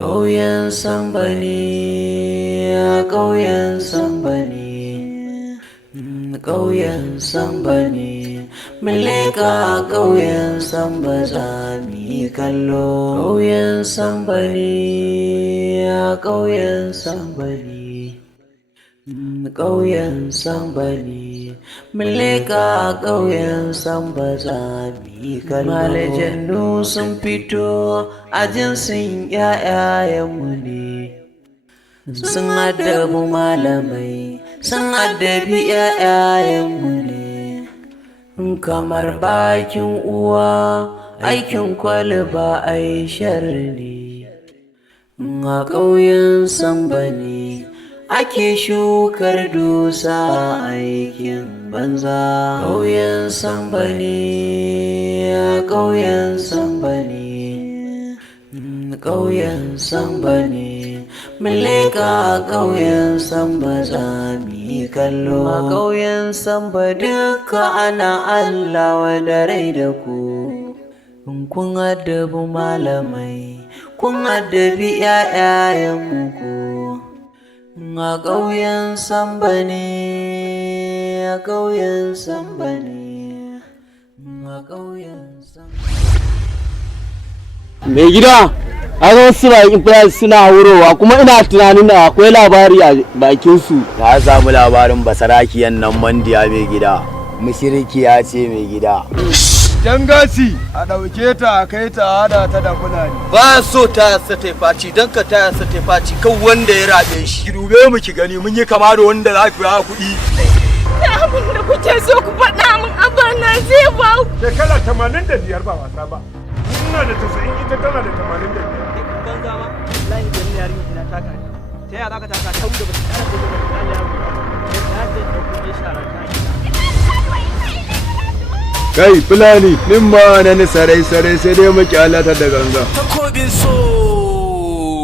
Ƙauyen Sambani, ƙauyen Sambani, ƙauyen Sambani, mun leƙa ƙauyen Samba za mu yi kallo. Ƙauyen Sambani, ƙauyen Sambani, ƙauyen Sambani, mun leƙa ƙauyen Samba za mu yi kallo. Malajannu sun fito a jinsin ‘ya'yayenmu ne, sun addabi malamai, sun addabi ‘ya'yayenmu ne, kamar bakin uwa aikin kwalba ai sharri ne. A ƙauyen Samba ne ake shukar dusa aikin banza. Ƙauyen Samba ne, ƙauyen Samba ne, ƙauyen Samba ne, mun leƙa ƙauyen Samba za mu yi kallo. A ƙauyen Samba duka ana Allah wadarai da ku, kun addabi malamai, kun addabi ‘ya'yayenmu ku. A ƙauyen Samba ne, a ƙauyen Samba ne, a ƙauyen Samba. Mai gida, an wasu baƙin suna wurowa kuma ina tunanin da akwai labari a bakinsu. Na samu labarin basarakiyan nan Mandiya mai gida, mushirikiya ce mai gida. Dangasi a ɗauke ta a kai ta hada ta da Fulani. Ba so ta yasa ta faci don ka ta yasa ta faci kan wanda ya rabe shi. Ki dube mu ki gani mun yi kama da wanda za ku ya kuɗi. Da abin da kuke so ku faɗa min abana zai ba ku. Shekara 85 ba wasa ba. Ina da 90 ita tana da 85. Ban zama layin da yarin ina taka. Ta yaya zaka taka ta wuce ba ta tsara da ba ta yaro. Ya da kuɗi shara ta. Kai Fulani, nin ma na ni sarai sai dai maki alata da ganga. Takobin so.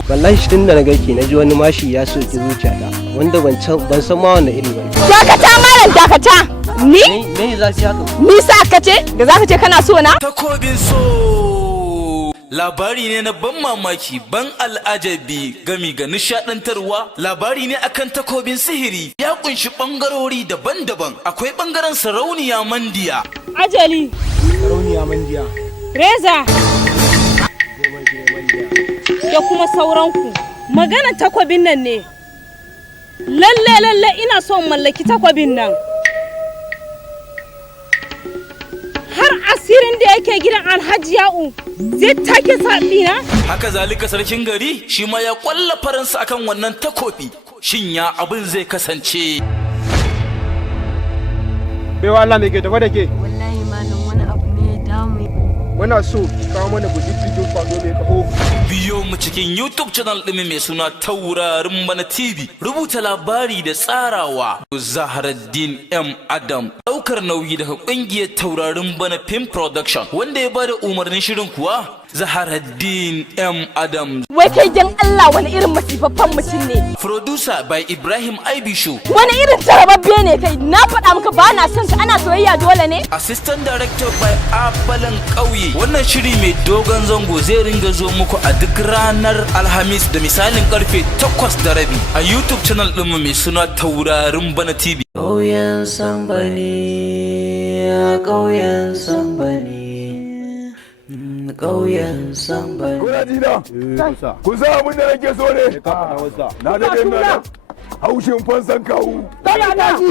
Wallahi shi tunda na garke na ji wani mashi ya soki zuciyata wanda ban san ma wanda iri ba. Dakata malam dakata. Ni? Me za ki haka? Ni sa ka ce da za ka ce kana so na? Takobin so. Labari ne na ban mamaki, ban al'ajabi, gami ga nishadantarwa. Labari ne akan takobin sihiri. Ya kunshi bangarori daban-daban. Akwai bangaren sarauniya Mandiya. Ajali. Sarauniya Mandiya. Reza. Da kuma sauranku. Magana takwabin nan ne. Lalle ina son mallaki takwabin nan. Har asirin da yake gidan Alhaji Ya'u zai take saɓina? Haka zalika sarkin gari shi ma ya kwalla faransa akan wannan takobi. Shin ya abin zai kasance? Baiwa Allah me ke tafa da ke? Wallahi malam wani abu ne ya damu. Muna so ki kawo mana bujikin kwado mai kaho. Biyo mu cikin YouTube channel ɗin mai suna Taurarin Bana TV. Rubuta labari da tsarawa Zaharaddin M. Adam. Ɗaukar nauyi daga ƙungiyar Taurarin Bana Film Production. Wanda ya bada umarnin shirin kuwa Zaharaddin M. Adam. Wai kai dan Allah wani irin masifaffen mutum ne. Producer by Ibrahim Aibishu. Wani irin tarababbe ne kai. Na faɗa maka ba na son ka ana soyayya dole ne. Assistant Director by Abalan Ƙauye. Wannan shiri mai dogon zango zai ringa zo muku a duk ranar Alhamis da misalin karfe 8:30 a YouTube channel ɗinmu mai suna Taurarin Bana TV. Ƙauyen Samba ne, ƙauyen Samba ne, ƙauyen Samba ne. Kuna ji na? Kun san abin da nake so ne? Na daɗe na haushin fansan kawu. Kai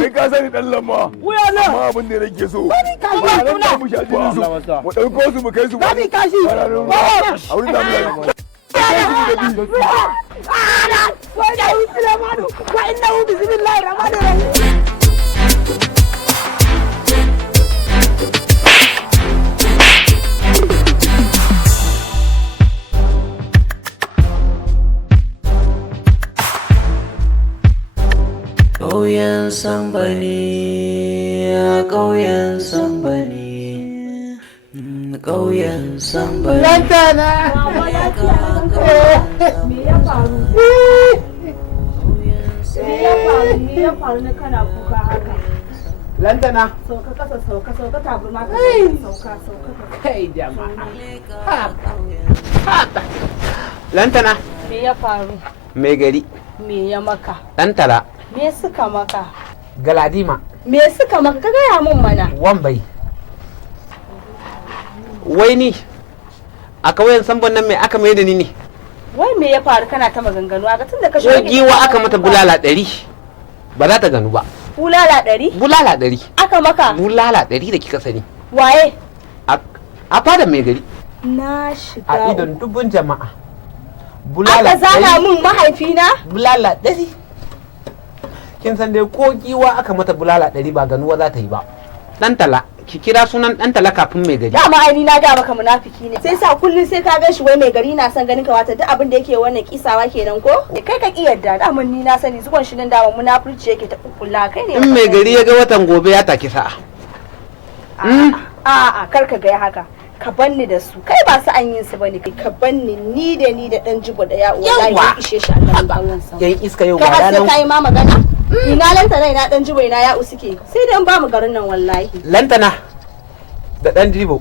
ka sani ɗan lamma. Amma abin da nake so. Ba nan da mu sha jinin su. Mu ɗauko su mu kai su. Babi kashi. A wurin da mu Ƙauyen Samba ne, ƙauyen Samba ne, ƙauyen Samba ne. Lantana. Me ya faru? Me ya faru na kana kuka haka? Lantana. Sauka kasa sauka taburma ka sauka. Kai jama'a. Lantana. Me ya faru? Mai gari. Me ya maka? Dan tala. Me suka maka? Galadima. Me suka maka? Ka gaya mun mana. Wambai. Wai ni a kauyen Sambon nan me aka mai da ni ne? Wai me ya faru kana ta maganganu a ga tunda ka shigo giwa aka mata bulala 100 ba za ta ganu ba. Bulala 100? Bulala 100. Aka maka? Bulala 100 da kika sani. Waye? A fada mai gari. Na shiga. A idon dubun jama'a. Bulala aka zana mun mahaifina? Bulala 100. Kin san dai ko giwa aka mata bulala 100 ba ganuwa za ta yi ba. Dan tala. Ki kira sunan dan tala kafin mai gari. Dama ai ni na ga maka munafiki ne. Sai sa kullun sai ka ganshi wai mai gari na san ganin ka wata duk abin da yake wannan kisawa kenan ko? Kai ka ki yarda da mun ni na sani zuwan shi nan dama munafurci yake ta kukkulla kai ne. In mai gari ya ga watan gobe ya take sa'a. A'a kar ka ga haka. Ka banni da su kai ba su an yin su bane kai ka banni ni da dan jibo da ya wallahi ya ishe shi Allah ban san. Yan iska yau ga ranan. Kai kai ma magana. Ina lantana ina dan jibo ina ya suke. Sai dan ba mu garin nan wallahi. Lantana da dan jibo.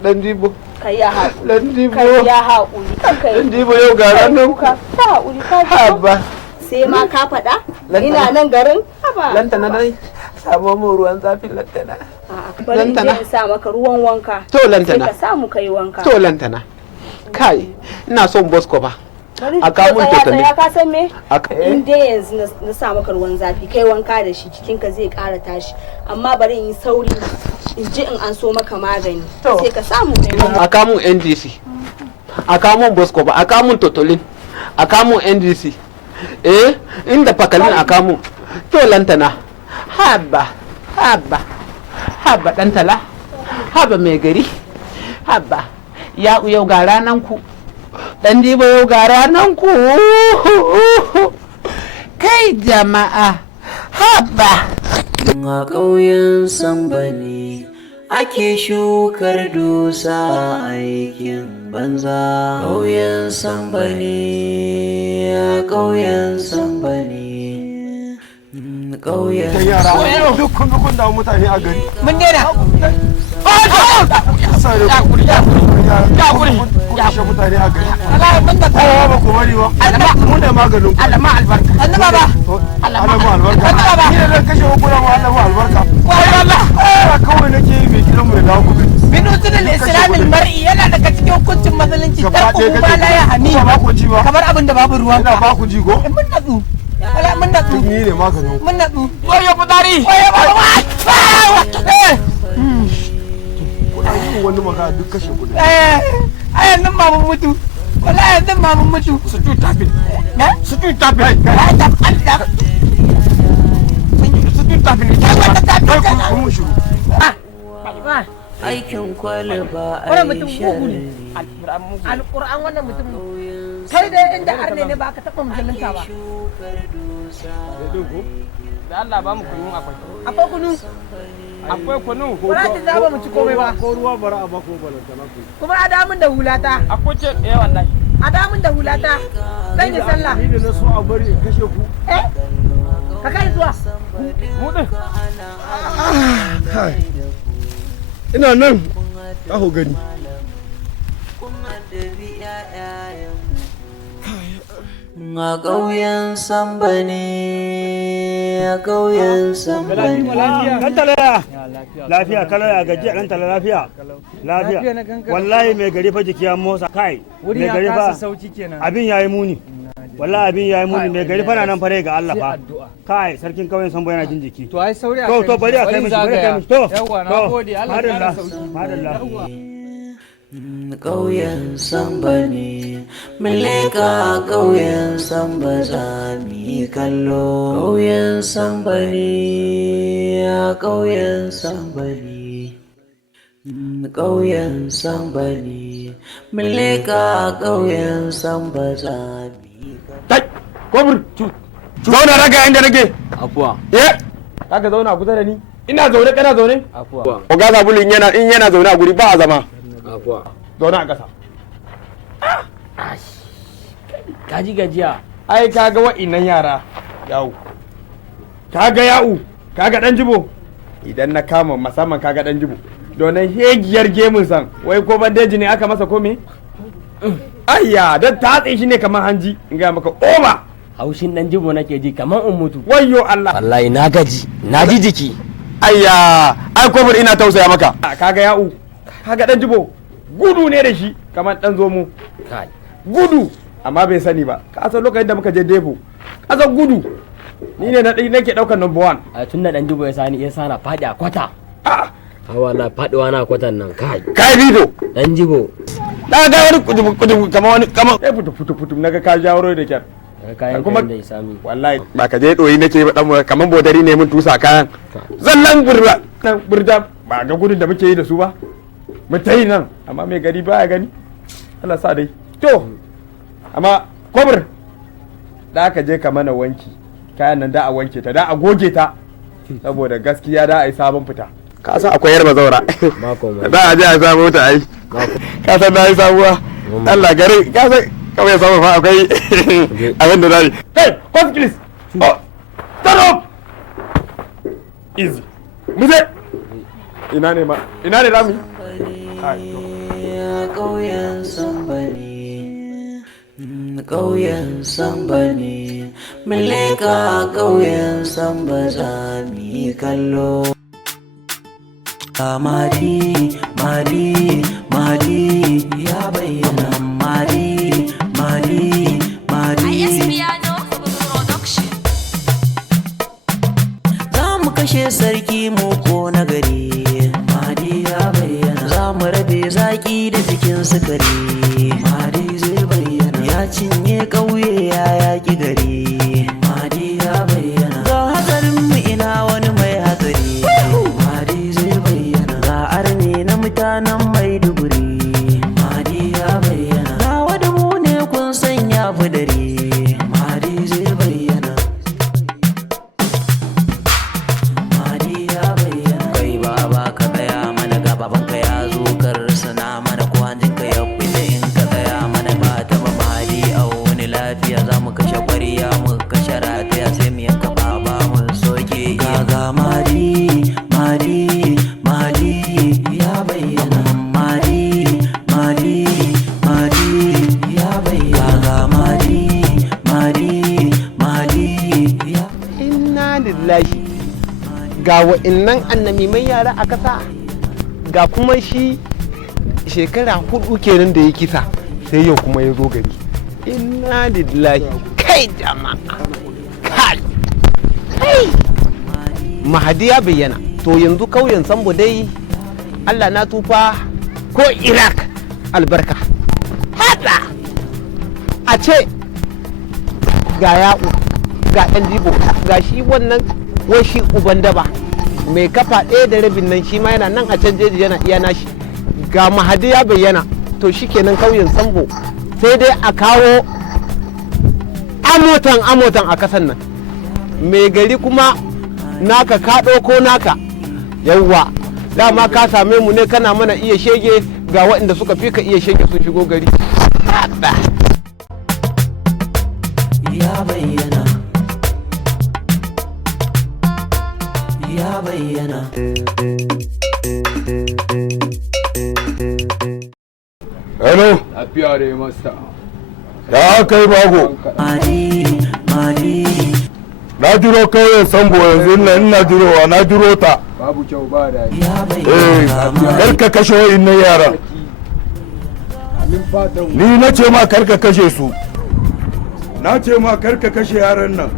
Dan jibo. Kai ya haƙuri. Dan jibo. Kai ya haƙuri. Dan jibo yau ga ranan. Ka haƙuri ka ji. Haba. Sai ma ka faɗa? Ina nan garin? Haba. Lantana dai. Samo mu ruwan zafi lantana. Bari in je in sa maka ruwan wanka. To lantana. Sai ka samu kai wanka. To lantana. Kai, ina son Bosco ba. A kamun totali. Ya ka san me? In dai yanzu na sa maka ruwan zafi kai wanka da shi jikinka zai ƙara tashi. Amma bari in yi sauri in je in an so maka magani. Sai ka samu kai wanka. A kamun NDC. A kamun Bosco ba, a kamun Totolin. A kamun NDC. Inda fakalin a kamun. To lantana. Haba. Haba dan tala. Haba mai gari. Haba. Ya yau ga ranan ku. Dan diba yau ga ranan ku. Kai jama'a. Haba. A ƙauyen Sambani ake shukar dusa aikin banza. Ƙauyen Sambani, a ƙauyen Sambani. Ƙauyen yara duk kun da mutane a gari. Mun daina. Kashe mutane a gari. Kowa ba ku bari ba. Mun da maganin ku. Allah ma albarka. Allah baba. Allah ma albarka. Ni da zan kashe ku da Allah ma albarka. Allah. Kawai nake yi mai gidan mu ya dawo kudu. Binutul Islamil mar'i yana daga cikin hukuncin musulunci tarku ba la ya hani. Kamar abin da babu ruwa. Ina ba ku ji go. Mun natsu. Wala mun natsu. Ni ne maganin. Mun natsu. Wayo fitari. Wayo baba. Wani magana duk kashe kuɗi. Yanzu ma mun mutu. Wala yanzu ma mun mutu. Su tuta bin. Su tuta bin. Su tuta bin. Kun mu shiru. aikin kwalba wannan mutum mugu ne alƙur'an wannan mutum kai dai inda arne ne ba ka taɓa musulunta ba da Allah ba mu kunu akwai kunu akwai kunu ba ta zaba mu ci komai ba ko ruwa bara a bako balantana ku kuma adamun da hulata akwai ce wallahi adamun da hulata zan yi sallah ni da na so a bari in kashe ku ka kai zuwa mu din ina nan aho gani a ƙauyen Sambani, a ƙauyen Sambani. Lafiya kala ya gaji ɗan tala lafiya. Lafiya. Wallahi mai gari fa jiki ya motsa kai. Mai gari fa abin yayi muni. Wallahi abin yayi muni mai gari fa na nan fare ga Allah fa. Kai sarkin kauyen Sambo yana jin jiki. To ai sauri to bari a kai mishi bari a kai mishi to. Yawwa na gode Allah ya kara sauki. Madalla. Ƙauyen Sambani, mun leƙa ƙauyen Samba za mu yi kallo. Ƙauyen Sambani, a ƙauyen Sambani, ƙauyen Sambani, mun leƙa ƙauyen Samba za mu yi kallo. Kobur, zauna raga inda nake. Afuwa. Kaga zauna kusa da ni. Ina zaune kana zaune? Afuwa. Oga Zabulu in yana zaune a guri ba a zama. Afuwa. Zauna a ƙasa. Kaji gajiya. Ai kaga wa'innan yara yawo. Kaga yawu, kaga dan jibo. Idan na kama musamman kaga dan jibo. Donan hegiyar gemun san, wai ko bandeji ne aka masa ko me? ayya dan tatse shi ne kamar hanji in ga maka oma haushin dan jibo nake ji kamar in mutu wayyo Allah wallahi na gaji na ji jiki ayya ai kofar ina tausaya maka kaga ya'u kaga dan jibo gudu ne da shi kamar dan zomo gudu amma bai sani ba ka san lokacin da muka je debo ka san gudu ni ne nake daukar number 1 a tun da dan jibo ya sana fadi a kwata hawa na faduwa na kwatan nan kai bido dan jibo na ga wani kudu kamar wani kamar sai futu naga ka jawaro da kyar kayan kuma da isami wallahi ba ka je doyi nake ba dan kamar bodari ne mun tusa kayan zallan burda ba ga gudun da muke yi da su ba mu tayi nan amma mai gari baya gani Allah sa dai to amma kobur da aka je ka mana wanki kayan nan da a wanke ta da a goge ta saboda gaskiya da a yi sabon fita ka san akwai yarba zaura da a je a samu ta ai ka san na yi sabuwa Allah gari ka san kawai samu fa akwai abin da zai hey hospitalist oh stand up easy muze ina ne rami ƙauyen sambani ƙauyen sambani mileka ƙauyen samba za mu yi kallo mari ya bayyana mari za mu kashe sarki mu ko na gari mari ya bayyana za mu rabe zaki da jikin sukari mari zai bayyana ya cinye ƙauye ya yaki gari mari ya bayyana ga hatsarin mu ina wani mai hatsari mari zai bayyana ga arne na mutanen maiduguri mari ya bayyana ga wada mu ne kun san ya fi dare mari zai bayyana mari ya bayyana kai baba ka tsaya mana ga babanka ya zo kar sana mana ko hanjinka ya fita in ka tsaya mana ba ta ba mari a wani lafiya za mu kashe kwariya mu kashe rataya sai mu yanka baba mu soke gaga mari ya bayyana mari ya bayyana gaga mari ya inna lillahi ga wa'innan annami mai yara a kasa ga kuma shi shekara 4 kenan da ya kisa sai yau kuma ya zo gari inna lillahi kai jama'a kai mahadi ya bayyana to yanzu kauyen sambo dai Allah na tufa ko Iraq albarka hada a ce ga ya'u ga ɗan jibo ga shi wannan washi uban daba mai kafa ɗaya da rabin nan shi ma yana nan a can jeji yana iya nashi ga mahadi ya bayyana to shi kenan kauyen sambo sai dai a kawo amotan a kasan nan mai gari kuma naka ka ɗauko naka yawwa dama ka same mu ne kana mana iya shege ga waɗanda suka fi ka iya shege sun shigo gari ya bayyana ya bayyana hello lafiya da masta ya kai bago na jiro kauyen sambo yanzu ina jirowa na jiro ta babu kyau ba da karka kashe wa'innan yaran ni na ce ma karka kashe su na ce ma karka kashe yaran nan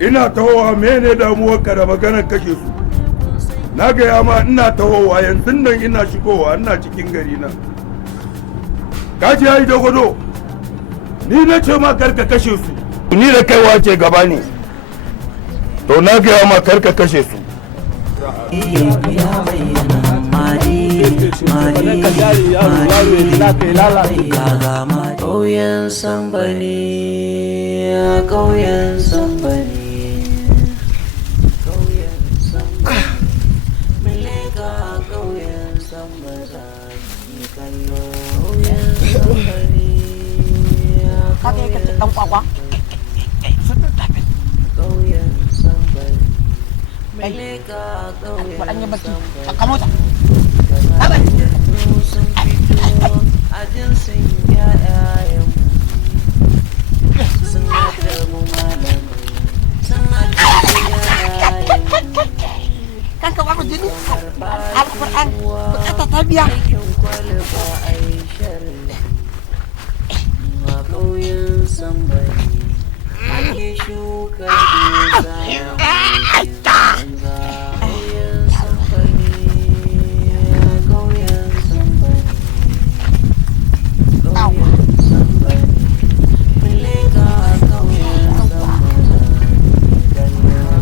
ina tahowa mene damuwarka da maganar kashe su na gaya ma ina tahowa yanzu nan ina shigowa ina cikin gari na kaji ya yi dogodo ni na ce ma karka kashe su ni da kaiwa ce gaba ne to na gaya ma karka kashe su ƙauyen sambani ƙauyen sambani ƙauyen sambani mileka ƙauyen sambasa ki kallo ƙauyen sambani kaka yake ce dan kwakwa ƙauyen sambani mileka ƙauyen sambani waɗanye baki a kamota a jinsin ƴaƴayen sun haɗa mu malamai sun haɗa ƴaƴayen kanka babu jini alƙur'an bukata ta biya kwalba aishar a ƙauyen sambari ake shuka dusa ƙauyen sambari ƙauyen sambari ƙauyen sambari muleka ƙauyen sambari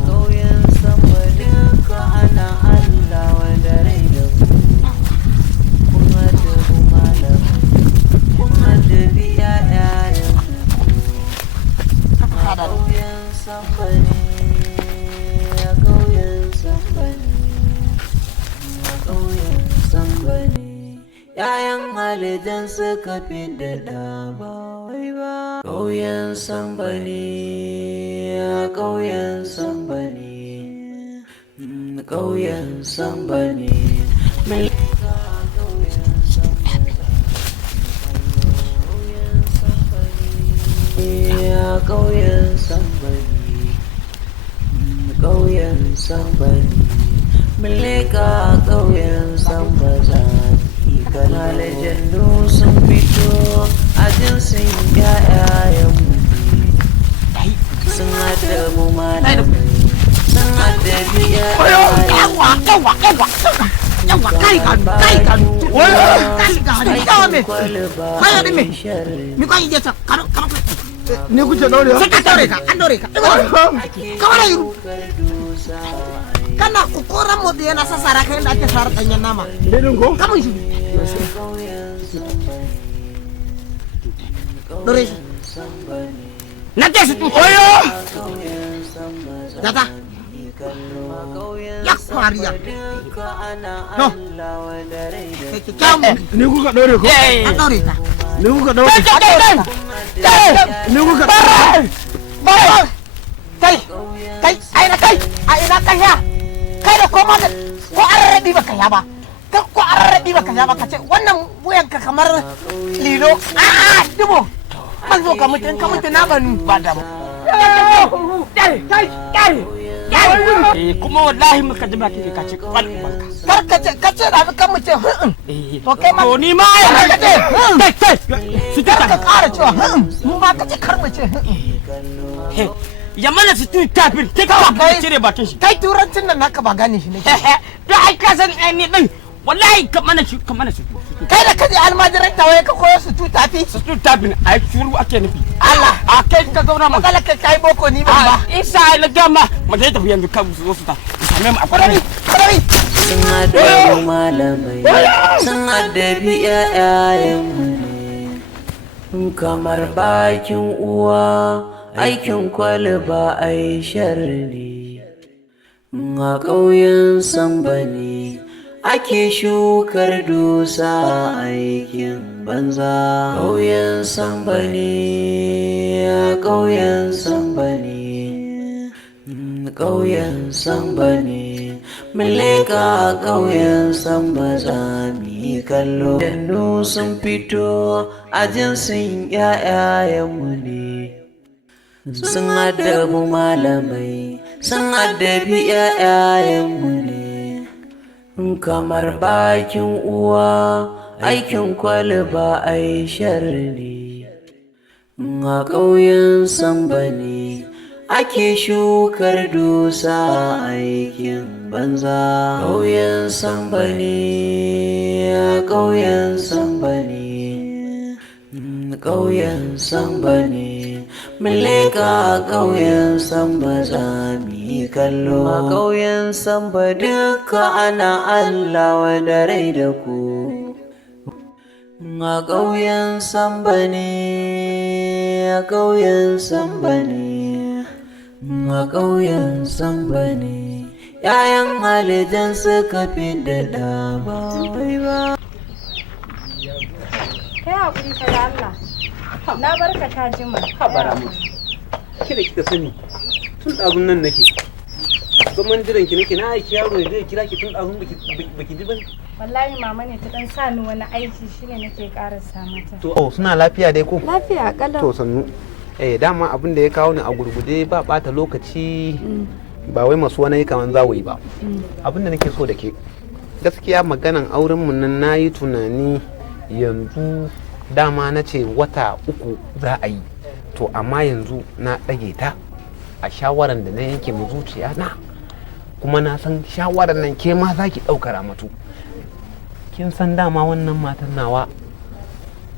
ƙauyen sambari ka ana Allah wanda rai da ku kuma da malam kuma da biya ƴaƴan ƙauyen sambari ƙauyen sambari ƙauyen sambari ƴaƴan halittan suka fi da ba wai ba ƙauyen sambari ƙauyen sambari ƙauyen sambari ƙauyen sambari ƙauyen sambari muleka ƙauyen sambaza ikana lejendu sun fito a jinsin ƴaƴayen mu sun haɗa mu malamai sun haɗa biya yawa kai kan mi kwa yi jeta karo ni kuke daure sai ka daure ka an daure ka kawai yiru kana kokoran mu da yana sassara kai da ake sara danyen nama dedin ko kamun shi dore shi na ce su oyo jata ya kwariya no ni kuka daure ko an daure ka ni kuka daure ni kuka ai na kai ya kai da koma da ko arrabi baka ya ba ko arrabi baka ya ba ka ce wannan wuyanka kamar lilo dubo ban zo ka mutun na banu ba da ba kuma wallahi muka ji baki ka ce kwalin banka ka ce da kan mu ce to kai ma to ni ma ai ka ce su ka ƙara cewa mu ma ka ce kar mu ce ya mana su tu tafin kai ka cire bakin shi kai turancin nan naka ba gane shi ne da ai ka san ni din wallahi ka mana shi kai da kaje almajirai tawaye ka koyo su tu tafi ai shuru ake nufi Allah a kai ka zauna mu kala kai boko ni ba isa na gama mu dai tafi yanzu ka zo su ta same mu a kwarami sun haɗa malamai sun haɗa biya ƴaƴan mu kamar bakin uwa aikin kwalba ai sharri a ƙauyen sambani ake shukar dusa aikin banza ƙauyen sambani ƙauyen sambani ƙauyen sambani muleka ƙauyen sambaza mi kallo dandu sun fito a jinsin ƴaƴayenmu ne sun haddabu malamai sun haddabi ƴaƴayenmu ne kamar bakin uwa aikin kwalba ai sharri a ƙauyen sambani ake shukar dusa aikin banza ƙauyen sambani ƙauyen sambani ƙauyen sambani muleka ƙauyen samba zami kallo a ƙauyen samba duka ana Allah wanda rai da ku a ƙauyen samba ne a ƙauyen samba ne a ƙauyen samba ne ƴaƴan halittan suka fi da ba wai ba kai haƙuri ka da Allah na barka ka jima habara mu kida kika sani tun ɗazun nan nake zaman jiran ki nake na aiki yaro ya zai kira ki tun ɗazun baki ji bane Wallahi mama ne ta dan sa ni wani aiki shine nake karasa mata. To suna lafiya dai ko? Lafiya kalau. To sannu. Dama abin da ya kawo ni a gurgude ba bata lokaci ba wai masu wani kaman zawayi ba. Abin da nake so da ke gaskiya maganan auren mu nan nayi tunani yanzu dama na ce wata 3 za a yi. To amma yanzu na ɗage ta a shawaran da na yanke mu zuciya na kuma na san shawaran nan ke ma za ki ɗaukar Ramatu. Kin san dama wannan matan nawa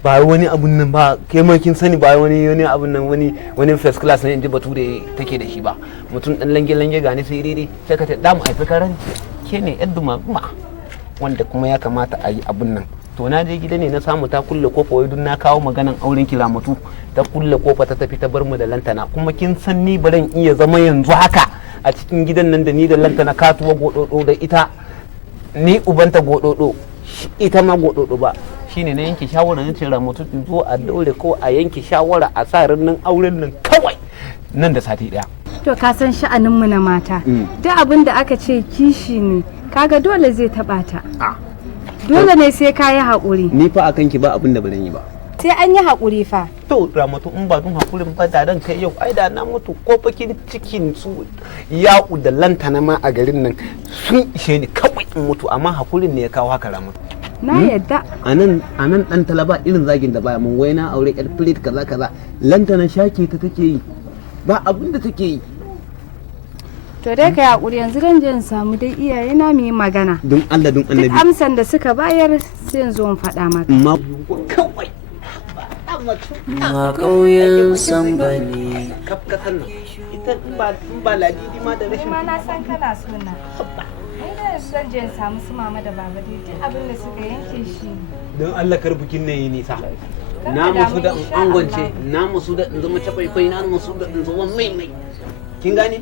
ba wani abun nan ba ke ma kin sani ba wani abun nan wani first class ne inji bature take da shi ba mutum dan lange gane sai daidai sai ka ta damu aifi karan ke ne yan duma wanda kuma ya kamata a yi abun nan to na je gida ne na samu ta kulle kofa wai dun na kawo maganan auren ki Ramatu ta kulle kofa ta tafi ta bar mu da lantana kuma kin san ni baran iya zama yanzu haka a cikin gidan nan da ni da lantana katuwa gododo da ita ni ubanta gododo ita ma gododo ba shine na yanke shawara na ce Ramatu in zo a daure ko a yanke shawara a sa nan auren nan kawai nan da sati daya. To ka san sha'anin mu na mata duk abin da aka ce kishi ne kaga dole zai taba ta dole ne sai ka yi haƙuri. Ni fa akan ki ba abin da ban yi ba sai an yi haƙuri fa. To Ramatu in ba dun haƙurin ba da ran kai yau ai da na mutu ko bakin cikin su ya'u da lantana ma a garin nan sun ishe ni kawai in mutu amma haƙurin ne ya kawo haka Ramatu. Na yadda. A nan dan talaba irin zagin da baya mun wai na aure yar filit kaza lantana shake ta take yi ba abin da take yi. To dai ka haƙuri yanzu dan je in samu dai iyaye na mu yi magana. Don Allah don Annabi. Duk amsan da suka bayar sai in zo in faɗa maka. Ma kawai. Ma ƙauyen Sambani. Kafkatan nan ita ba ladidi ma da rashin. Ma na san kana so na. Zan je in samu su mama da baba dai duk abin da suka yanke shi. Don Allah kar bikin nan yi nisa. Na musu da in angwance, na musu da in zama cakwaikwai, na musu da in zama mai. Kin gane?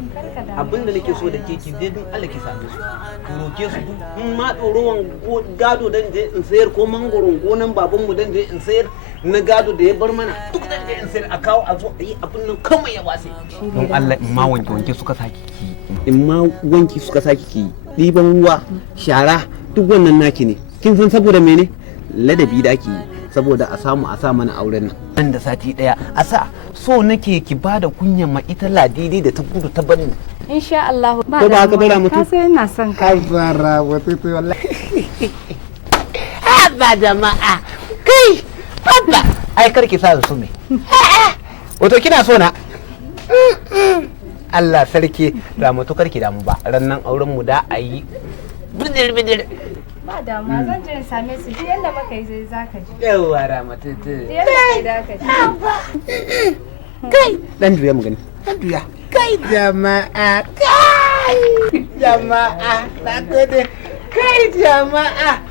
Abin da nake so da ke ki dai don Allah ki same su. Ki roke su duk in ma ɗorowan gado dan je in sayar ko mangoron gonan babanmu dan je in sayar na gado da ya bar mana duk dan je in sayar a kawo a zo a yi abin nan kawai ya wase. Don Allah in ma wanke suka saki ki. In ma wanki suka saki ki. Ɗiban ruwa shara duk wannan naki ne kin san saboda mene ladabi da ake saboda a samu a sa mana auren nan da sati daya a sa so nake ki bada kunya ma ita ladidi da ta gudu ta bani insha Allah ba da ka bara mutum ka sai ina son ka bara wato to wallahi ba jama'a kai baba ai karki sa su me wato kina so na Allah sarki Ramatu karki damu ba rannan auren mu da a yi bidir ba damuwa zan je in same su duk yanda muka yi zai zaka ji yawa Ramatu to yanda kai da ka ji kai dan duya mu gani dan duya kai jama'a na gode kai jama'a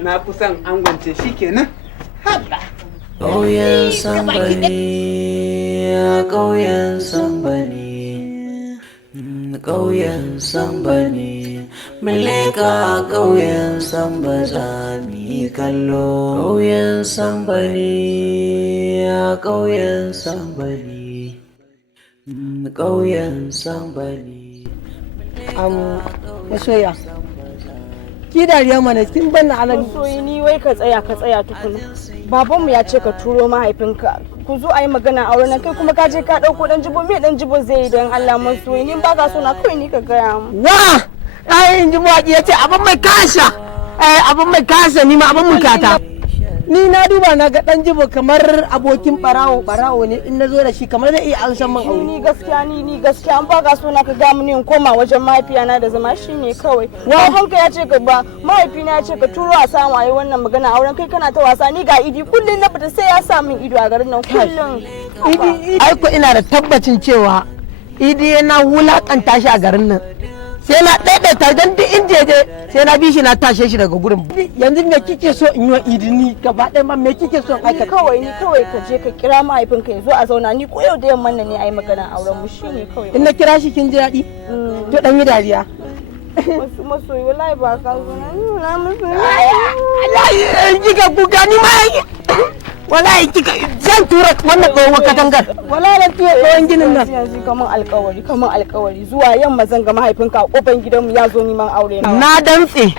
na kusan angwance shikenan haba ƙauyen Sambani, ƙauyen Sambani, ƙauyen Sambani, muleka ƙauyen Samba za mu yi kallo. Ƙauyen Sambani, ƙauyen Sambani, ƙauyen Sambani. Masoya. Ki dariya mana kin banna alal soyi ni wai ka tsaya tukuna babanmu ya ce ka turo mahaifinka ku zo a yi magana a wurin kai kuma ka je ka dauko dan jibo me dan jibo zai yi don Allah masoyi ni ba ka so na kai ni ka gaya mu wa ai in jibo ya ce abin mai kasa ni ma abin mukata ni na duba na ga dan jibo kamar abokin barawo ne in nazo da shi kamar zai iya alshan man aure ni gaskiya an baka so na ka ga mu ne in koma wajen mahaifiyana da zama shine kawai babanka ya ce ka ba mahaifina ya ce ka turo a samu ayi wannan magana auren kai kana ta wasa ni ga idi kullun na fita sai ya sa min ido a garin nan kullun idi ai ko ina da tabbacin cewa idi yana wulakanta shi a garin nan sai na daidaita don duk inda ya je sai na bi shi na tashe shi daga gurin yanzu me kike so in yi wa idini gaba ɗaya ma me kike so in aika kawai ka je ka kira mahaifinka ya zo a zauna ni ko yau da yamman nan ne ayi magana auren mu shine kawai in na kira shi kin ji daɗi to dan yi dariya masoyi wallahi ba ka zo na masoyi wallahi kika kuka ni ma wallahi kika zan tura wannan tsohon katangar wallahi zan tura tsohon ginin nan yanzu kaman alƙawari zuwa yamma zan ga mahaifinka a kofar gidanmu ya zo neman aure na dantse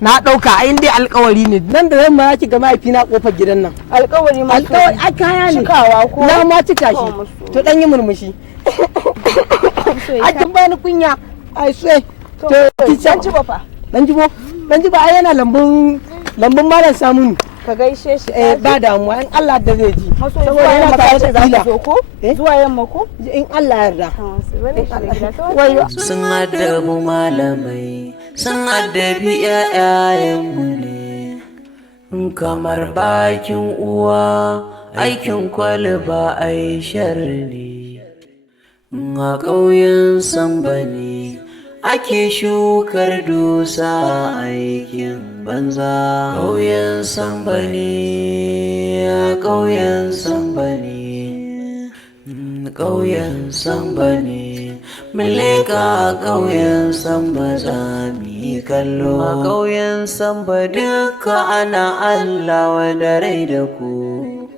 na ɗauka a dai alkawari ne nan da yamma ya ki ga mahaifina kofar gidan nan alkawari ma alkawari a kaya ne cikawa ko na ma cika shi to dan yi murmushi a kin bani kunya ai sai to dan ji ba fa dan ji ba ai yana lambun malam Samunu ka gaishe shi ba damuwa in Allah da zai ji saboda yana tare da zaka zo ko zuwa yamma ko in Allah ya yarda sun addabu malamai sun addabi ƴaƴayenmu ne kamar bakin uwa aikin kwalba ai sharri a ƙauyen sambani ake shukar dusa aikin banza ƙauyen sambani ƙauyen sambani ƙauyen sambani mileka ƙauyen samba za mu yi kallo a ƙauyen samba duka ana Allah wanda rai da ku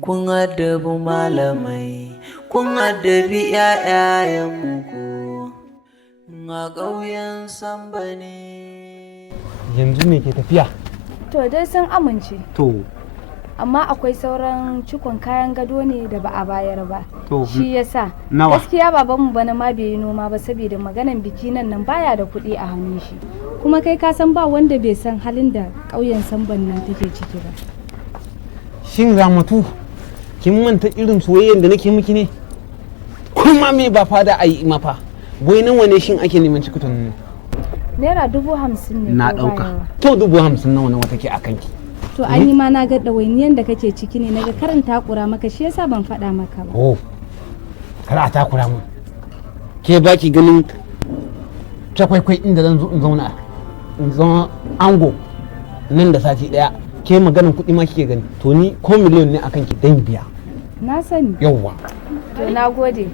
kun addabi malamai kun addabi ƴaƴayenku a ƙauyen samba ne. Yanzu me ke tafiya? To dai sun amince. To. Amma akwai sauran cikon kayan gado ne da ba a bayar ba. To. Shi yasa. Nawa? Gaskiya babanmu bana ma bai yi noma ba saboda maganan biki nan baya da kuɗi a hannun shi. Kuma kai ka san ba wanda bai san halin da ƙauyen Samban nan take ciki ba. Shin Ramatu kin manta irin soyayyar da nake miki ne? Kuma me ba fada a yi mafa. Wai nan wane shin ake neman cikutan ne? Naira 50,000 ne. Na ɗauka. To 50,000 nawa nawa take a kanki? To an yi ma na ga ɗawainiyan da kake ciki ne naga karin takura maka shi yasa ban faɗa maka ba. Oh, kar a takura mu. Ke baki ganin takwaikwai inda zan zo in zama ango nan da sati ɗaya. Ke maganin kuɗi ma kike gani. To ni ko miliyon ne akan ki dan biya. Na sani. Yawwa. To na gode.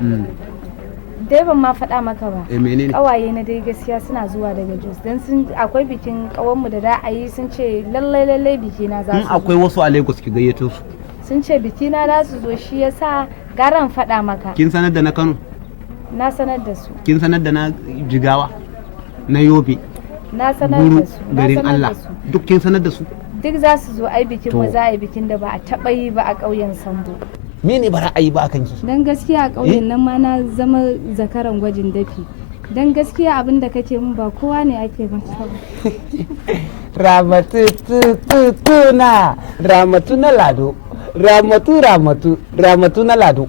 Dai ban ma faɗa maka ba. Menene? Kawaye na dai gaskiya suna zuwa daga Jos dan sun akwai bikin kawanmu da da a yi sun ce lallai biki na za su. Akwai wasu a Lagos ki gayyato su. Sun ce biki na za su zo shi yasa garan faɗa maka. Kin sanar da na Kano? Na sanar da su. Kin sanar da na Jigawa? Na Yobe? Na sanar da su. Garin Allah. Duk kin sanar da su? Duk za su zo ai bikin mu za a yi bikin da ba a taɓa yi ba a ƙauyen Sambo. Me ba ra'ayi ba kanki? Dan gaskiya a ƙauyen nan ma na zama zakaran gwajin dafi. Dan gaskiya abin da kake mun ba kowa ne ake masa ba. Ramatu na Ramatu na Lado. Ramatu na Lado.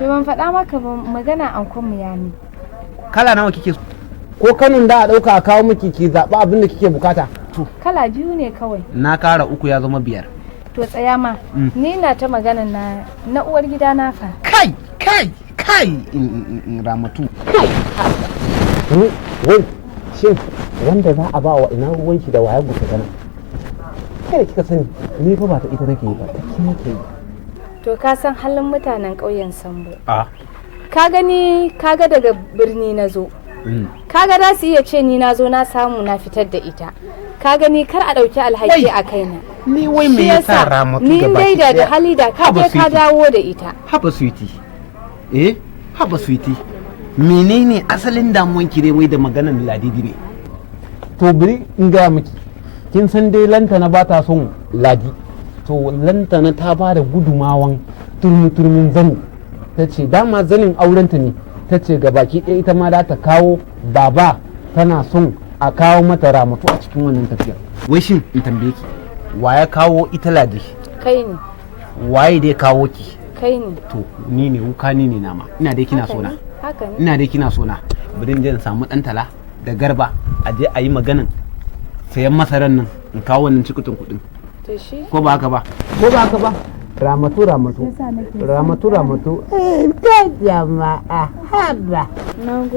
To ban faɗa maka ba magana an kwan mu yani. Kala nawa kike so? Ko kanun da a ɗauka a kawo miki ki zaɓa abin da kike bukata? Kala biyu ne kawai. Na kara 3 ya zama 5. To tsaya ma, ni na ta magana na uwar gida na fa. Kai! Ramatu. Wai, shin wanda za a ba wa ina ruwan shi da waya gusa gana? Kai da kika sani, ni fa ba ta ita nake yi ba, ta ki nake yi. To ka san halin mutanen ƙauyen Sambo. Ka ga daga birni na zo. Kaga za su iya ce ni na zo na samu na fitar da ita. Ka gani kar a ɗauki alhaki a kaina. Ni wai me yasa Ramatu ni dai da hali da ka je ka dawo da ita. Haba sweetie. Haba sweetie. Menene asalin damuwan ki ne wai da maganan Ladidi ne? To bari in gaya miki. Kin san dai Lantana ba ta son Ladi. To Lantana ta ba da gudumawan turmin zani. Ta ce dama zanin aurenta ne. Ta ce ga baki ɗaya ita ma za ta kawo baba tana son a kawo mata Ramatu a cikin wannan tafiyar. Wai shin in tambaye ki wa ya kawo ita Ladi? Kai ne. Waye dai kawo ki? Kai ne. To ni ne wuka ni ne nama. Ina dai kina sona. Haka ne. Ina dai kina sona. Bari in je in samu dan tala da Garba a je a yi maganan sayan masaran nan in kawo wannan cikutun kuɗin. To shi. Ko ba haka ba? Ramatu. Ka jama'a haba.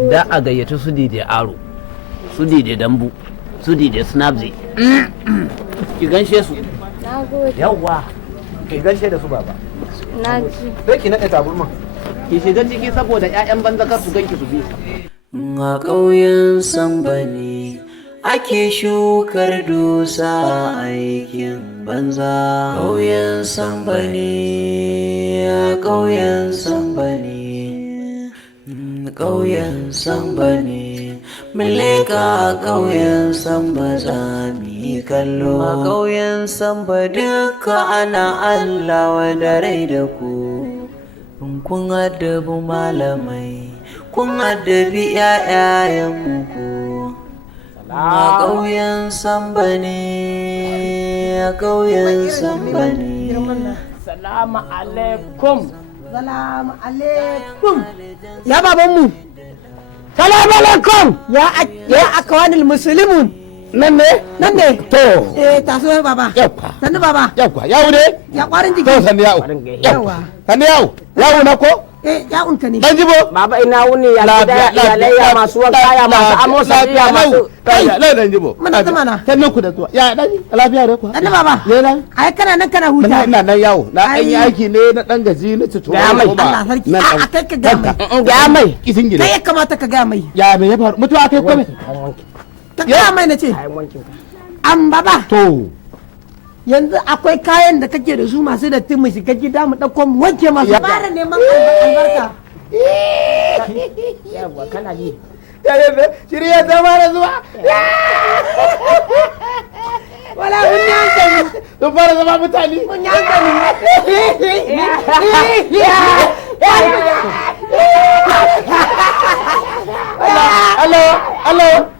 Da a gayyaci su Dide Aro, su Dide Dambu, su Dide Snapzi. Ki ganshe su. Nagode. Yawwa. Ki ganshe da su baba. Naji. Sai ki naɗe taburma. Ki shiga ciki saboda 'ya'yan banza kar su ganki su bi. A ƙauyen Sambani ake shukar dusa aikin banza. Ƙauyen Sambani, ƙauyen Sambani, ƙauyen Sambani, muleka ƙauyen Samba zami. yi kallo. A ƙauyen Samba duka ana Allah wa da rai da ku. Kun addabi malamai, kun addabi ƴaƴayenku. A ƙauyen Samba ne, a ƙauyen Samba ne. Salamu alaikum. Salamu alaikum. Ya babanmu. Salamu alaikum. Ya akwanil muslimun. Nan ne? To. Taso baba. Yawwa. Sannu baba. Yawwa, yawu ne? Ya kwarin jiki. To sannu yawu. Yawwa. Sannu yawu. Yawu na ko? Yawun ka ne. Dan jibo. Baba ina wuni ya gida iyalai ya masu wanka ya masu amosa ya masu. Dan jibo. Muna zama na. Sannu ku da zuwa. Ya dan lafiya ne kuwa? Sannu baba. Yana? Ai kana nan kana huta. Ina nan yawo. Na dan yi aiki ne na dan gaji na tutu. Ga mai. Allah sarki. A kai ka ga mai. Ga mai. Kisin gida. Kai ya kamata ka ga mai. Ya me ya faru? Mutuwa kai kome. Ka ga mai nace. An baba. To. Yanzu akwai kayan da kake da su masu datti mu shiga gida mu dauko mu wanke masu. Ya fara neman albarka. Yawa kana ji. Shirya ta fara zuwa. Wala mun yi hankali. Sun fara zama mutane. Mun yi hankali.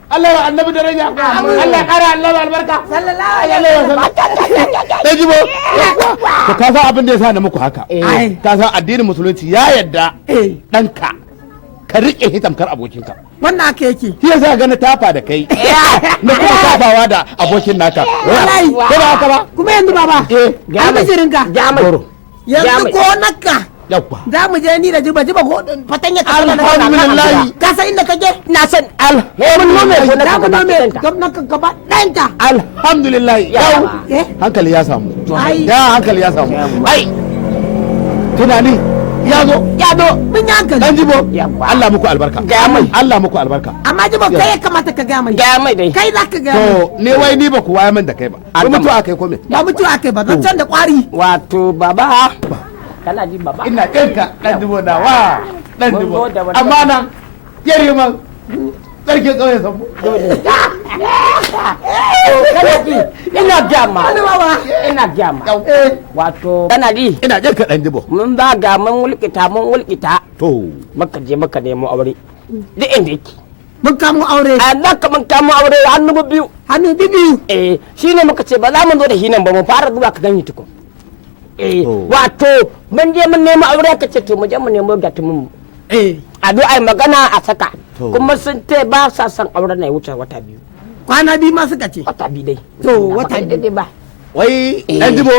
Allah annabi daraja. Allah kara annabi albarka. Sallallahu alaihi wasallam. Dai jibo. To ka san abin da yasa na muku haka. Ka san addinin musulunci ya yadda danka ka rike hitamkar abokinka. Wannan aka yake. Shi yasa ga na tafa da kai. Na kuma tafawa da abokin naka. Wallahi. Ko ba haka ba? Kuma yanzu baba. Ga majirinka. Yanzu ko naka. Yawwa. Za mu je ni da jiba ko fatanya ka. Alhamdulillah. Ka san inda kake? Na san alhamdulillah. Za mu nome gwamnatin gaba ɗanta. Alhamdulillah. Yau hankali ya samu. Ya hankali ya samu. Ai tunani ya zo. Mun yi hankali. Dan jibo. Allah muku albarka. Ga mai. Allah muku albarka. Amma jibo kai ya kamata ka ga mai. Ga mai dai. Kai za ka ga mai. To ne wai ni ba ku waya min da kai ba. Ko mutuwa kai ko me? Ba mutuwa kai ba. Zan can da kwari. Wato baba. Kana ji baba. Ina kanka dan dubo na wa dan dubo. Amma nan yare man sarki kauye sabo. Kana ji ina gama. Ina gama. Wato kana ji ina jin ka dan dubo. Mun ba ga mun wulkita. To maka je maka nemo aure. Duk inda yake. Mun kamo aure. Allah ka mun kamo aure hannu biyu. Hannu biyu. Shine muka ce ba za mu zo da hinan ba mu fara zuwa ka gani tukun. Wato mun je mun nemo aure ka ce to mu je mu nemo gatumin mu. A do ai magana a saka. Kuma sun ce ba sa son auren na wuce wata biyu. Kwana biyu ma suka ce. Wata biyu dai. To wata biyu dai ba. Wai dan jibo.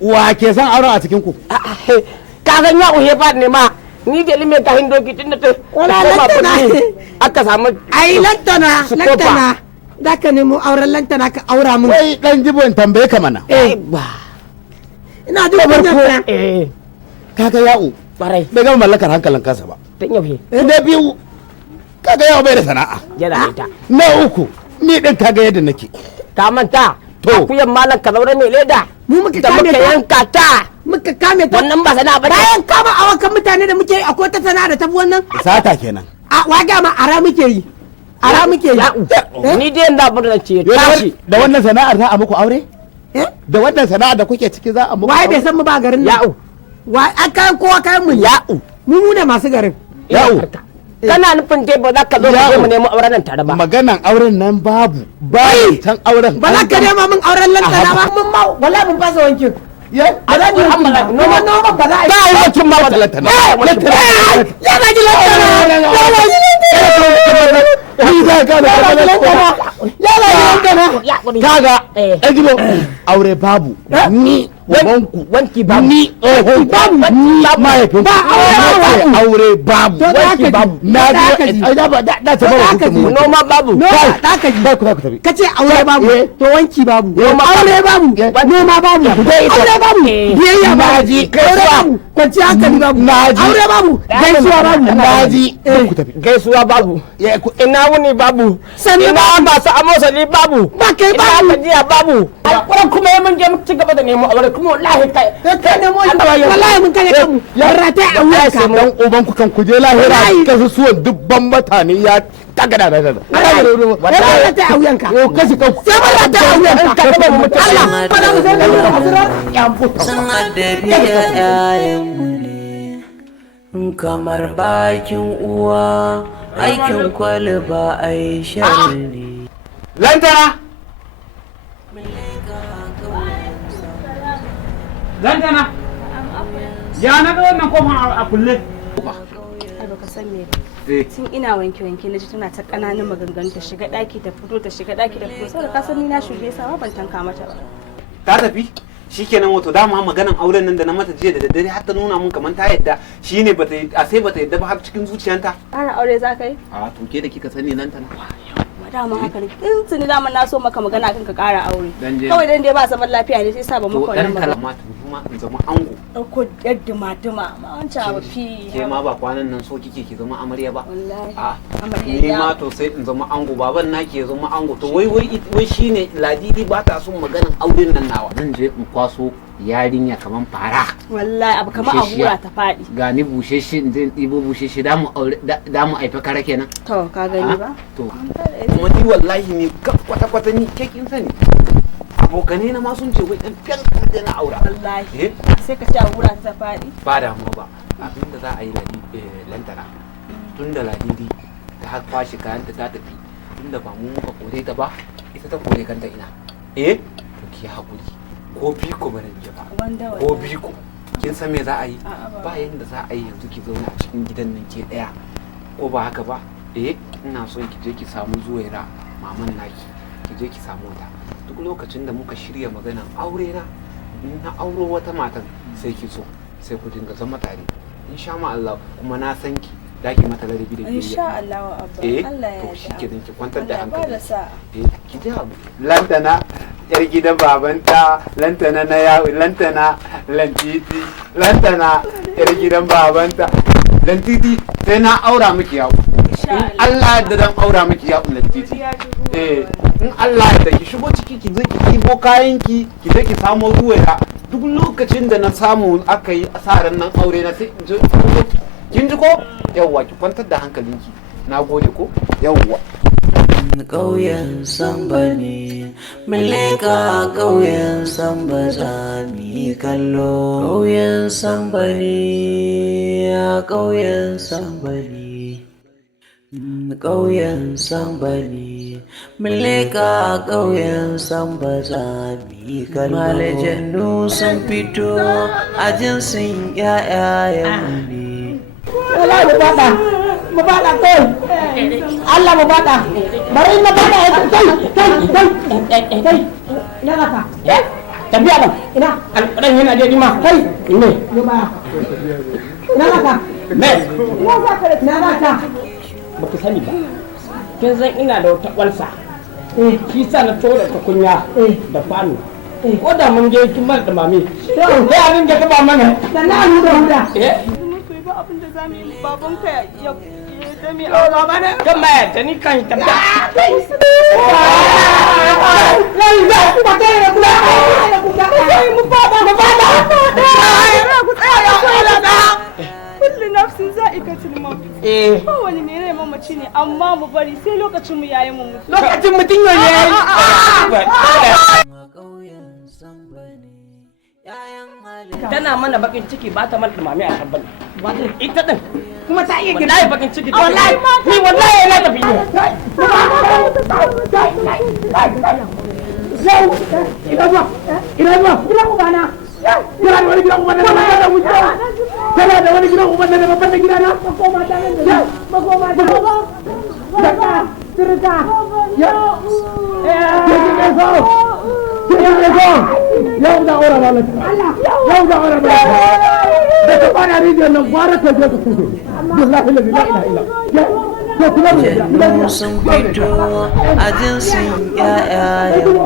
Wa ke san auren a cikin ku? Ka san ya uhe ba ne ma. Ni da lime ka hindo ki tunda ta. Wala lantana. Aka samu. Ai lantana. Da ka nemo auren lantana ka aura mun. Wai dan jibo in tambaye ka mana. Ba. Ina jin kunya. Kaga ya'u barai bai gama mallakar hankalin kansa ba. Tun yau na biyu kaga ya'u bai da sana'a. Yana ita. Na uku ni din kaga yadda nake. Ka manta. To kuyan malam ka zaure mai leda. Mu muka kame ta. yanka ta. Muka kame ta. Wannan ba sana'a ba. Bayan kama awakan mutane da muke akwai ta sana'a da tafi wannan. Sata kenan. A waga ma ara muke yi. Ara muke yi. Ni dai yanda abin da ce tashi. Da wannan sana'ar za a muku aure? Da wannan sana'a da kuke ciki za a muku wai bai san mu ba garin nan. Ya'u. Wai an kayan kowa kayan mu. Ya'u. Mu ne masu garin. Ya'u. Kana nufin dai ba za ka zo mu nemo auren nan tare ba. Maganan auren nan babu. Can auren. Ba za ka nema min auren lantana ba. Mun ma wala mun fasa wankin. Alhaji Muhammad noma ba za a yi. Ba wankin ma wata lantana. Ya ba ji lantana. Ya ba ji lantana. Kaga ejibo aure babu ni wanki babu ni babu ni mahaifin aure babu wanki babu na da ta bawa hukumu noma babu ka ce aure babu to wanki babu aure babu noma babu aure babu biyayya babu aure babu kwanci hankali babu aure babu gaisuwa babu gaisuwa babu ina wuni babu ina masu amosali babu ba kai babu ina gajiya babu alƙuran kuma ya mun je mu ci gaba da nemo aure kuma wallahi kai nemo wallahi mun kare kanmu yarrata a wuya sai dan uban ku kan kuje lahira kasu suwan dubban mutane ya tagada da wallahi ta a wuyanka ko kashi kan sai ba ta a wuyanka ka ba mu mutum Allah fara mu sai ya futa sun addabi ƴaƴanmu ne kamar bakin uwa aikin kwalba aisha ne lantana lantana ya na ga wannan kofar a kulle ai baka san me ba tun ina wanke-wanke na ji tana ta ƙananan maganganu ta shiga ɗaki ta fito ta shiga ɗaki ta fito saboda ka san ni na shirye sa ban tanka mata ba ta tafi shikenan wato dama maganan auren nan da na mata jiya da daddare har ta nuna mun kamar ta yadda shine bata sai bata yadda ba har cikin zuciyanta ƙara aure za ka yi a to ke da kika sani nan tana dama haka ne in tuni dama na so maka magana kan ka ƙara aure kawai dan dai ba zaman lafiya ne sai sa ba maka wannan magana to dan kuma in zama ango ko yadda duma ma wancan abu fi ke ma ba kwanan nan so kike ki zama amarya ba wallahi amarya ni ma to sai in zama ango baban nake ya zama ango to wai shine ladidi ba ta son maganan auren nan nawa zan je in kwaso yarinya kaman fara wallahi abu kamar a hura ta fadi ga ni bushe shi in zai ɗibo bushe shi da mu aifa kara kenan to ka gani ba to kuma ni wallahi ni kwata ni ke kin sani abokanai na ma sun ce wai dan fiyan da na aura wallahi sai ka ci a hura ta fadi ba damuwa ba abinda za a yi lantana tun da ladidi ta kwashi kayanta ta tafi tunda ba mu muka kore ta ba ita ta kore kanta ina to ki hakuri ko biko ba rage ba ko biko kin san me za a yi ba yanda za a yi yanzu ki zauna a cikin gidan nan ke daya ko ba haka ba ina son ki je ki samu zuwaira maman naki ki je ki samu ta duk lokacin da muka shirya maganan aure na auro wata matan sai ki so sai ku dinga zama tare insha Allah kuma na san ki daki mata ladabi da biyayya insha Allah abba Allah ya to shikenan ki kwantar da hankali ki ji abu lantana yar gidan babanta lantana na yawo lantana lantiti lantana yar gidan babanta lantiti sai na aura miki yawo in Allah da dan aura miki yawo lantiti in Allah da ki shigo ciki ki je ki ɗibo kayanki ki je ki samo ruwaya duk lokacin da na samu aka yi asarar nan aure na sai in je kin ji ko yawwa ki kwantar da hankalinki na gode ko yawwa ƙauyen samba ne muleka ƙauyen samba za mu yi kallo ƙauyen samba ne a ƙauyen samba ne ƙauyen samba ne muleka ƙauyen samba za mu yi kallo malajannu sun fito a jinsin ƴaƴayenmu ne Allah mu bada kai Allah mu bada bari na bada kai ina ka tafiya ba ina alƙadan yana je dima kai ne ba ina ka me ina ka baka sani ba kin san ina da wata kwalsa shi sa na tora ta kunya da kwano ko da mun je kin mar da mami sai abin da ka ba mana sannan huda ba abin da zamu yi babanka ya dami a baba ne kan ma ta ni kan ta ba lai da ku ba ta ne kula kai mu baba ku tsaya ya kullu nafsin za'iqatul maut kowane mai rai mamaci ne amma mu bari sai lokacin mu yayi mu mutu lokacin mutun yayi tana mana bakin ciki ba ta mana mami a tabban ita din kuma ta iya gida ya bakin ciki wallahi ni wallahi na tafi ne ina ubana yana da wani gidan uban da ba da wuce kana da wani gidan uban da babban da gidana makoma ta nan da makoma ta daga sirka ya yau da ora ba yau da ora ba da ta fara rijiyar nan gwara ta je ka kuce billahi la ilaha illa Jannu sun fito a jinsin ƴaƴayenmu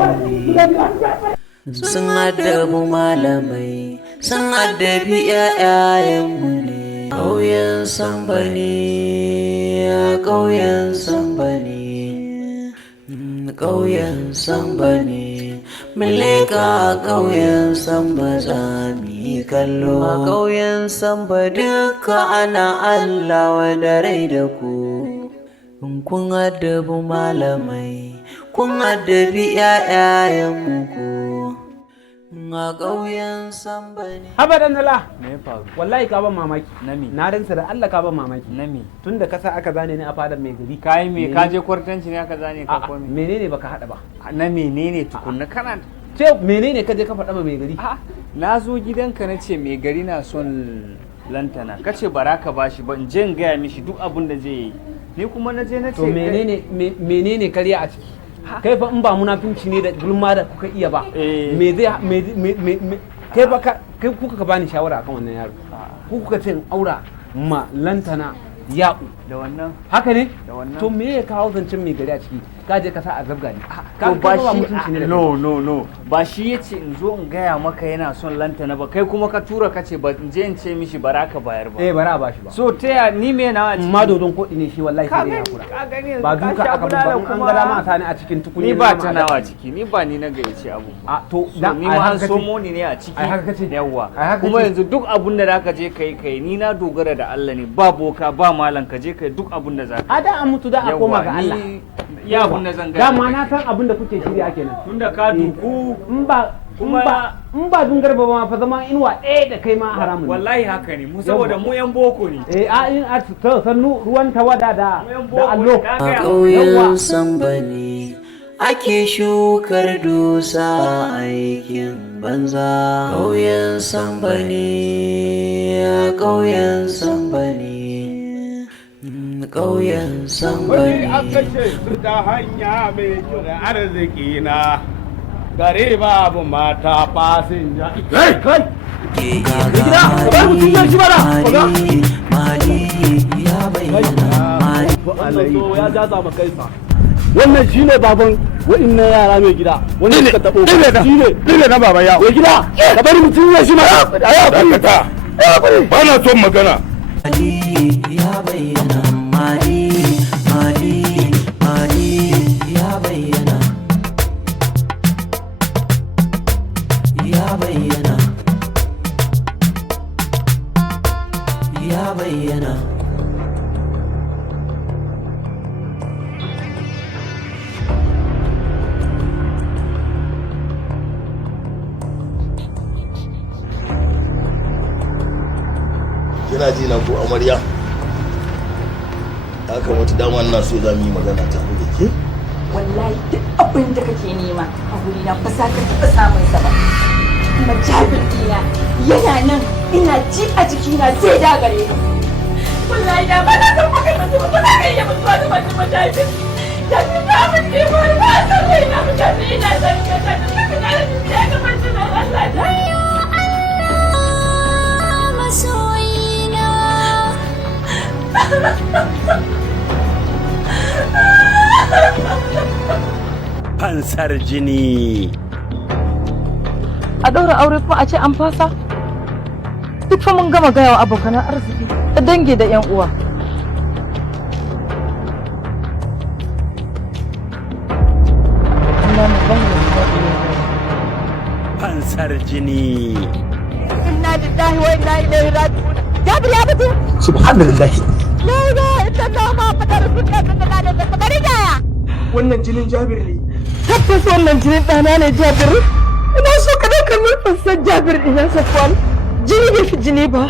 sun addabi malamai sun addabi ƴaƴayenmu ne ƙauyen samba ne a ƙauyen samba ne ƙauyen samba ne Muleka ƙauyen Samba za mu yi kallo. A ƙauyen Samba duka ana Allah wanda rai da ku. Kun addabi malamai, kun addabi ƴaƴayenmu ku. A ƙauyen Samba ne. Abadan Allah. Me ya faru? Wallahi ka ban mamaki. Nami. Na rinsa da Allah ka ban mamaki. Nami. Tunda ka sa aka zane ni a fadar mai gari. Kai me ka je kwartanci ne aka zane ka ko me? Menene baka hada ba? Na menene tukunna kana ce menene ka je ka faɗa ba mai gari? Na zo gidanka na ce mai gari na son lantana. Ka ce bara ka bashi ba in je in gaya mishi duk abin da zai yi. Ni kuma na je na ce to menene karya a ciki? Kai fa in ba munafinci ne da gulma da kuka iya ba. Me zai kai ba kai kuka ka bani shawara akan wannan yaro. Ku kuka ce in aura ma lantana ya'u da wannan haka ne da wannan to me ya kawo zancen mai gari a ciki ka je ka sa a zabga ne ka ba mutunci ne no ba shi yace in zo in gaya maka yana son lantana ba kai kuma ka tura ka ce ba in je in ce mishi bara ka bayar ba bara ba shi ba so ta ni me na a ciki ma dodon kodi ne shi wallahi sai dai hakura ba duka aka ba an gara ma sani a cikin tukunya ni ba ta nawa ciki ni ba ni na gayyace abu to ni ma an somo ni ne a ciki ai haka kace yawa kuma yanzu duk abun da zaka je kai ni na dogara da Allah ne ba boka ba malam ka je kai duk abun da zaka a da an mutu da a koma ga Allah ya abun da zan ga dama na san abun da kuke shirya kenan tunda ka duku in ba dun garba ba fa zama inuwa ɗaya da kai ma haramun wallahi haka ne mu saboda mu yan boko ne a sannu ruwan tawada da allo a ƙauyen Samba ne ake shukar dusa aikin banza. Ƙauyen Samba ne a ƙauyen Samba ne ƙauyen Samba ne. aka ce su ta hanya mai kyau da arziki na gare babu mata fasinja. Kai! Mali ya bayyana ya jaza ma kaisa wannan shine baban wa'annan yara mai gida wanda suka tabo shine na baban yawo mai gida ka bari mutum ya shi ma dakata ba na son magana. Mali ya bayyana Mali ya bayyana ya bayyana ya bayyana. Kina ji na ko amarya? Haka wata dama ina so za mu yi magana ta da ke? Wallahi duk abin da kake nema a guri na ba za ka taɓa samun sa ba. Kuma jabir dina yana nan ina ji a jikina sai da gare ka. Wallahi da ba na san maka ba ba za ka iya mutuwa da wani majabir. Jabir ba mun ne ba na san kai na mutane ina san ka ta ka ga da ya ga mutum Allah da. Fansar jini. A ɗaura aure kuma a ce an fasa? Duk fa mun gama gaya wa abokanan arziki da dangi da 'yan uwa. Fansar jini. Inna lillahi wa inna ilaihi raji'un. Jabir ya fito. Subhanallah. La ilaha illallah Muhammadur Rasulullah sallallahu alaihi wasallam. Bari jaya. wannan jinin Jabir ne. Tabbas wannan jinin ɗana ne Jabir. Ina so ka ɗauka min fassar Jabir ɗin ya Safwan. Jini bai fi jini ba.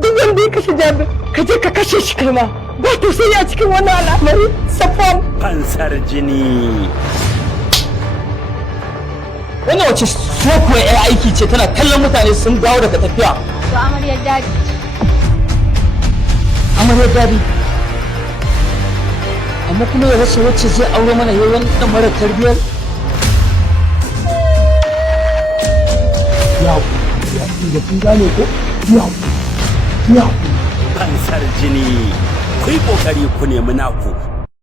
Duk wanda ya kashe Jabir ka je ka kashe shi kai ma. Ba to sai a cikin wannan al'amari Safwan. Fansar jini. Wannan wace sokuwa ya aiki ce tana kallon mutane sun dawo daga tafiya. To amaryar dadi. Amaryar dadi. Amma kuma ya rasa wacce zai aure mana yawan dan mara tarbiyar. Ya da kun gane ko? Ya. Fansar jini. Ku yi kokari ku nemi naku